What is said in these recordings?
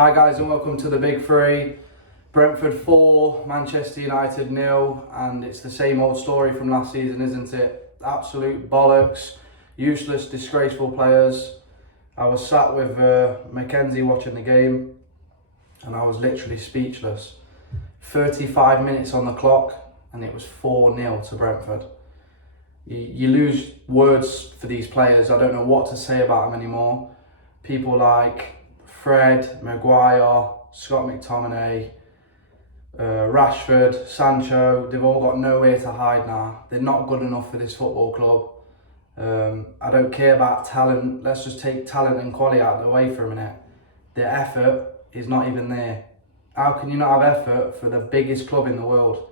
Hi guys and welcome to the Big Three. Brentford 4, Manchester United 0, and it's the same old story from last season, isn't it? Absolute bollocks, useless, disgraceful players. I was sat with Mackenzie watching the game and I was literally speechless. 35 minutes on the clock and it was 4-0 to Brentford. You lose words for these players. I don't know what to say about them anymore. People like Fred, Maguire, Scott McTominay, Rashford, Sancho, they've all got nowhere to hide now. They're not good enough for this football club. I don't care about talent. Let's just take talent and quality out of the way for a minute. Their effort is not even there. How can you not have effort for the biggest club in the world?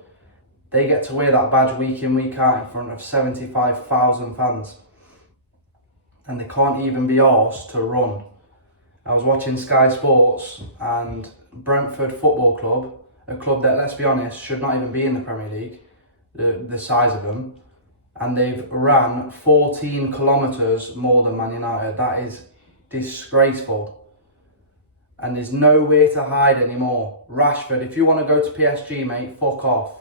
They get to wear that badge week in, week out in front of 75,000 fans. And they can't even be arsed to run. I was watching Sky Sports and Brentford Football Club, a club that, let's be honest, should not even be in the Premier League, the size of them, and they've ran 14 kilometres more than Man United. That is disgraceful. And there's nowhere to hide anymore. Rashford, if you want to go to PSG, mate, fuck off.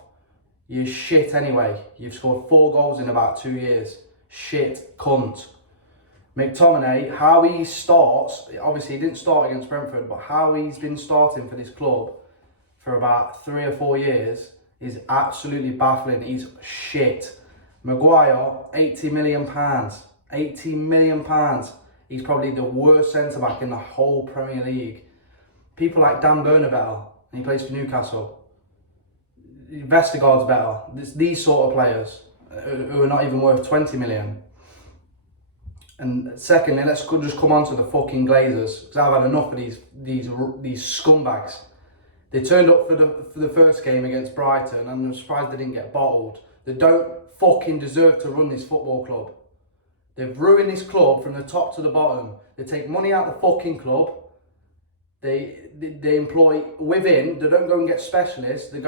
You're shit anyway. You've scored 4 goals in about 2 years. Shit, cunt. McTominay, how he starts, obviously he didn't start against Brentford, but how he's been starting for this club for about 3 or 4 years is absolutely baffling. He's shit. Maguire, £80 million. £80 million. He's probably the worst centre-back in the whole Premier League. People like Dan Burn better, and he plays for Newcastle. Vestergaard's better. These sort of players who are not even worth 20 million. And secondly, let's just come on to the fucking Glazers, because I've had enough of these scumbags. They turned up for the first game against Brighton, and I'm surprised they didn't get bottled. They don't fucking deserve to run this football club. They've ruined this club from the top to the bottom. They take money out of the fucking club. They employ within. They don't go and get specialists. They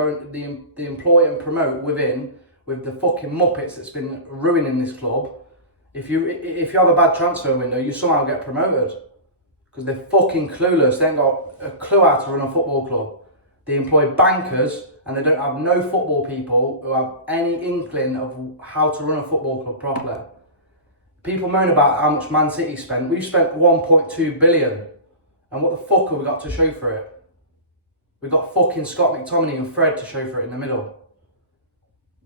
employ and promote within with the fucking muppets that's been ruining this club. If you have a bad transfer window, you somehow get promoted because they're fucking clueless. They ain't got a clue how to run a football club. They employ bankers and they don't have no football people who have any inkling of how to run a football club properly. People moan about how much Man City spent. We've spent 1.2 billion. And what the fuck have we got to show for it? We've got fucking Scott McTominay and Fred to show for it in the middle.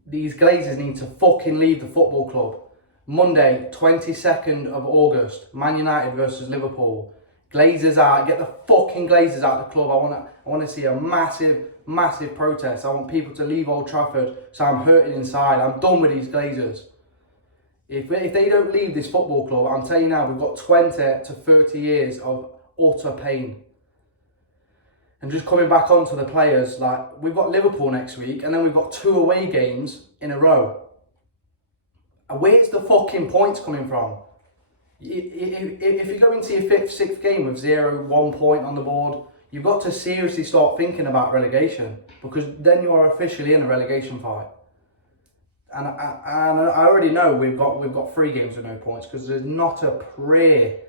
These Glazers need to fucking leave the football club. Monday, 22nd of August, Man United versus Liverpool. Glazers out. Get the fucking Glazers out of the club. I want to see a massive protest. I want people to leave Old Trafford so I'm hurting inside. I'm done with these Glazers. If they don't leave this football club, I'm telling you now, we've got 20 to 30 years of utter pain. And just coming back onto the players, like we've got Liverpool next week and then we've got 2 away games in a row. And where's the fucking points coming from? If you go into your 5th, 6th game with 0-1 point on the board, you've got to seriously start thinking about relegation, because then you are officially in a relegation fight. And I already know we've got 3 games with no points, because there's not a prayer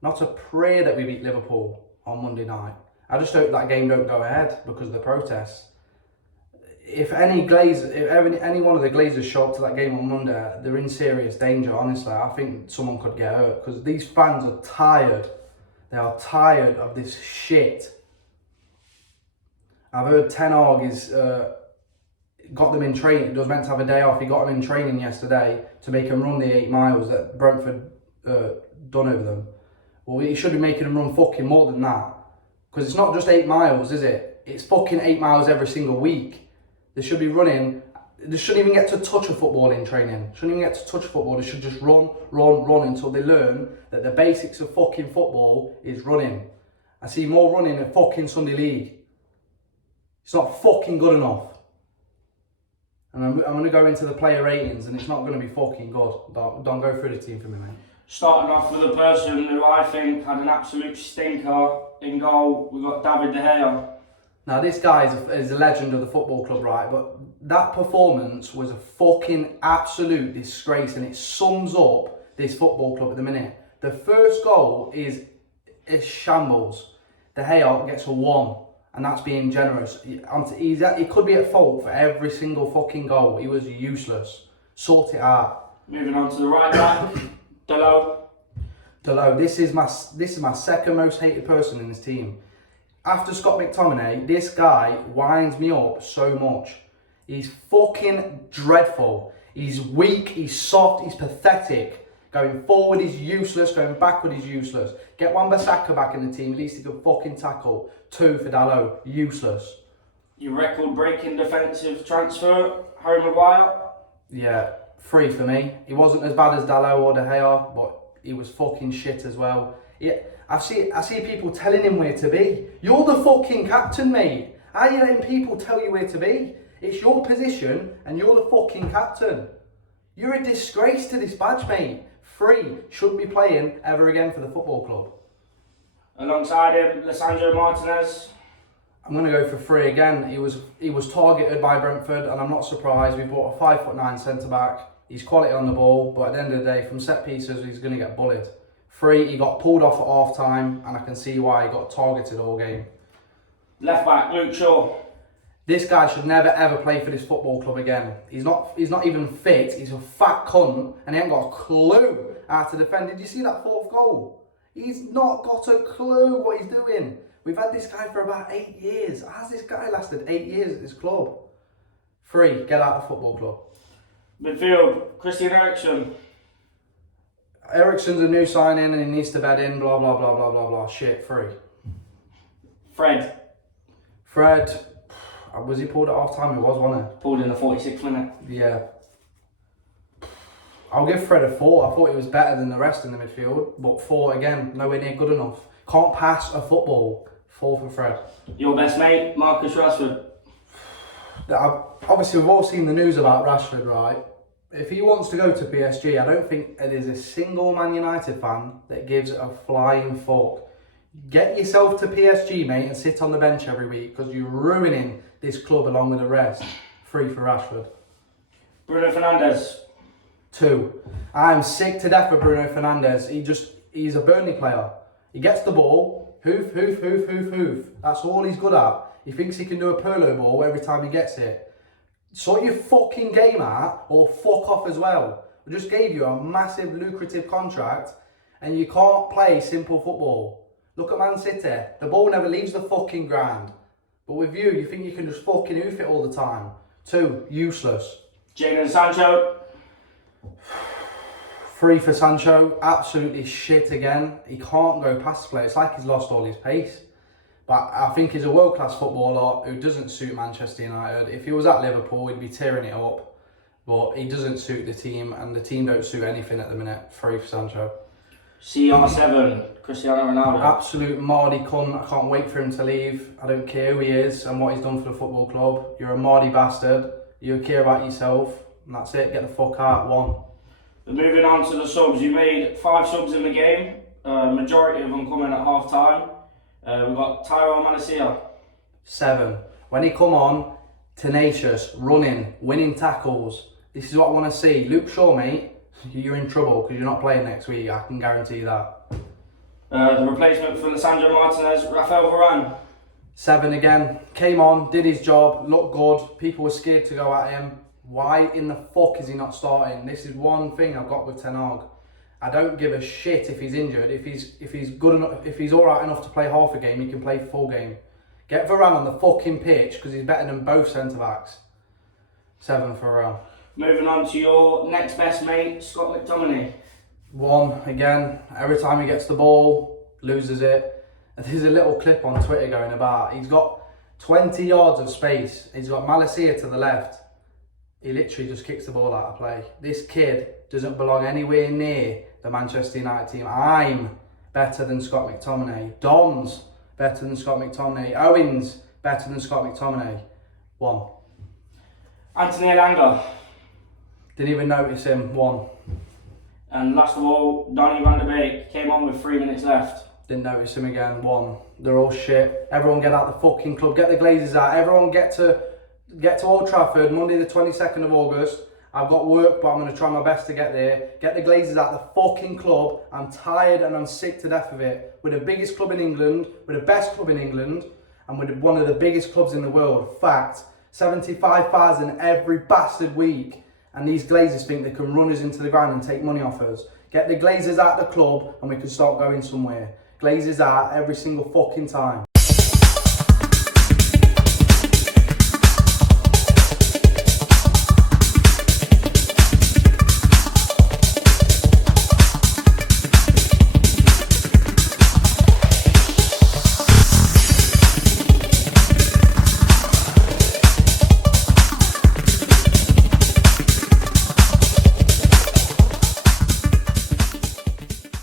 that we beat Liverpool on Monday night. I just hope that game don't go ahead because of the protests. If any one of the Glazers show up to that game on Monday, they're in serious danger, honestly. I think someone could get hurt because these fans are tired. They are tired of this shit. I've heard Ten Hag is got them in training. He was meant to have a day off. He got them in training yesterday to make them run the 8 miles that Brentford done over them. Well, he should be making them run fucking more than that. Because it's not just 8 miles, is it? It's fucking 8 miles every single week. They should be running. They shouldn't even get to touch a football in training. Shouldn't even get to touch football. They should just run until they learn that the basics of fucking football is running. I see more running in fucking Sunday League. It's not fucking good enough. And I'm going to go into the player ratings and it's not going to be fucking good. Don't go through the team for me, mate. Starting off with a person who I think had an absolute stinker in goal, we've got David De Gea. Now this guy is a legend of the football club, right? But that performance was a fucking absolute disgrace and it sums up this football club at the minute. The first goal is shambles. De Gea gets a 1, and that's being generous. He could be at fault for every single fucking goal. He was useless. Sort it out. Moving on to the right back, Dalot. This is my second most hated person in this team. After Scott McTominay, this guy winds me up so much. He's fucking dreadful. He's weak, he's soft, he's pathetic. Going forward, he's useless. Going backward, he's useless. Get Wan-Bissaka back in the team, at least he can fucking tackle. 2 for Dalot, useless. Your record-breaking defensive transfer, Harry Maguire. Yeah, 3 for me. He wasn't as bad as Dalot or De Gea, but he was fucking shit as well. Yeah, I see people telling him where to be. You're the fucking captain, mate. How are you letting people tell you where to be? It's your position and you're the fucking captain. You're a disgrace to this badge, mate. 3, shouldn't be playing ever again for the football club. Alongside him, Lisandro Martinez. I'm going to go for 3 again. He was targeted by Brentford, and I'm not surprised. We bought a 5'9" centre-back. He's quality on the ball, but at the end of the day, from set pieces, he's going to get bullied. 3, he got pulled off at half-time, and I can see why he got targeted all game. Left back, Luke Shaw. This guy should never ever play for this football club again. He's not even fit. He's a fat cunt and he ain't got a clue how to defend. Did you see that 4th goal? He's not got a clue what he's doing. We've had this guy for about 8 years. How's this guy lasted 8 years at this club? 3, get out of the football club. Midfield, Christian Eriksen. Eriksen's a new signing and he needs to bed in, blah, blah, blah, blah, blah, blah. Shit, 3. Fred. Was he pulled at half time? He was, wasn't he? Pulled in the 46th minute. Yeah. I'll give Fred a 4. I thought he was better than the rest in the midfield, but 4 again, nowhere near good enough. Can't pass a football. 4 for Fred. Your best mate, Marcus Rashford. Obviously, we've all seen the news about Rashford, right? If he wants to go to PSG, I don't think there's a single Man United fan that gives a flying fuck. Get yourself to PSG, mate, and sit on the bench every week because you're ruining this club along with the rest. 3 for Rashford. Bruno Fernandes. 2. I'm sick to death of Bruno Fernandes. He's a Burnley player. He gets the ball, hoof, hoof, hoof, hoof, hoof. That's all he's good at. He thinks he can do a polo ball every time he gets it. Sort your fucking game out or fuck off as well. We just gave you a massive lucrative contract and you can't play simple football. Look at Man City. The ball never leaves the fucking ground. But with you think you can just fucking hoof it all the time. 2, useless. Jadon Sancho. 3 for Sancho. Absolutely shit again. He can't go past the play. It's like he's lost all his pace. But I think he's a world-class footballer who doesn't suit Manchester United. If he was at Liverpool, he'd be tearing it up. But he doesn't suit the team, and the team don't suit anything at the minute. 3 for Sancho. CR7, Cristiano Ronaldo. Absolute Mardy cunt. I can't wait for him to leave. I don't care who he is and what he's done for the football club. You're a Mardy bastard. You care about yourself. And that's it. Get the fuck out. 1. But moving on to the subs. You made 5 subs in the game. Majority of them coming at half time. We've got Tyrone Manasseh. 7. When he come on, tenacious, running, winning tackles. This is what I want to see. Luke Shaw, mate, you're in trouble because you're not playing next week. I can guarantee that. The replacement for Lisandro Martinez, Rafael Varane. 7 again. Came on, did his job, looked good. People were scared to go at him. Why in the fuck is he not starting? This is one thing I've got with Ten Hag. I don't give a shit if he's injured. If he's good enough, if he's alright enough to play half a game, he can play full game. Get Varane on the fucking pitch because he's better than both centre backs. 7 for Varane. Moving on to your next best mate, Scott McTominay. 1 again. Every time he gets the ball, loses it. And there's a little clip on Twitter going about. He's got 20 yards of space. He's got Manasseh to the left. He literally just kicks the ball out of play. This kid doesn't belong anywhere near the Manchester United team. I'm better than Scott McTominay. Dom's better than Scott McTominay. Owens better than Scott McTominay. 1. Anthony Elanga. Didn't even notice him. 1. And last of all, Donny van der Beek came on with 3 minutes left. Didn't notice him again. 1. They're all shit. Everyone get out the fucking club. Get the Glazers out. Everyone get to Old Trafford Monday the 22nd of August. I've got work, but I'm going to try my best to get there. Get the Glazers out of the fucking club. I'm tired and I'm sick to death of it. We're the biggest club in England. We're the best club in England. And we're one of the biggest clubs in the world. Fact. 75,000 every bastard week. And these Glazers think they can run us into the ground and take money off us. Get the Glazers out of the club and we can start going somewhere. Glazers out every single fucking time.